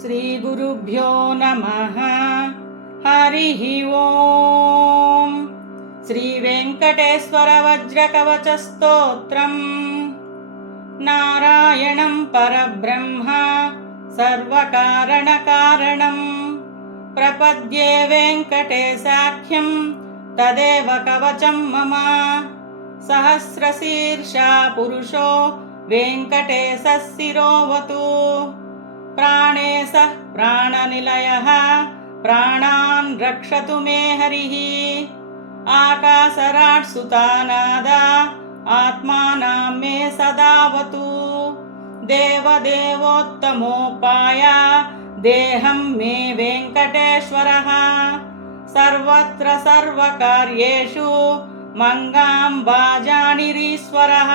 श्रीगुरुभ्यो नमः। हरिः ओम्। श्रीवेङ्कटेश्वरवज्रकवचस्तोत्रम्। नारायणं परब्रह्म सर्वकारणकारणं प्रपद्ये वेङ्कटेशाख्यं तदेव कवचं मम। सहस्रशीर्षा पुरुषो वेङ्कटेशः शिरोवतु। प्राणेशः प्राणनिलयः प्राणान् रक्षतु मे हरिः। आकाशराट् सुतानादा आत्मानां मे सदावतु। देवदेवोत्तमोपाय देहं मे वेङ्कटेश्वरः। सर्वत्र सर्वकार्येषु मङ्गां वाजानिरीश्वरः।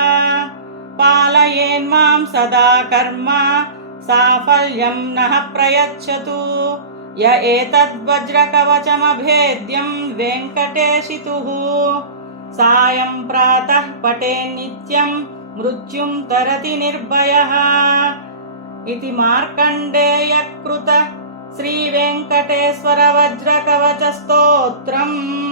पालयेन्मां सदा कर्म साफल्यं नः प्रयच्छतु। य एतद्वज्रकवचमभेद्यं वेङ्कटेशितुः। सायं प्रातः पठेन्नित्यं मृत्युं तरति निर्भयः। इति मार्कण्डेयकृत श्रीवेङ्कटेश्वरवज्रकवचस्तोत्रम्।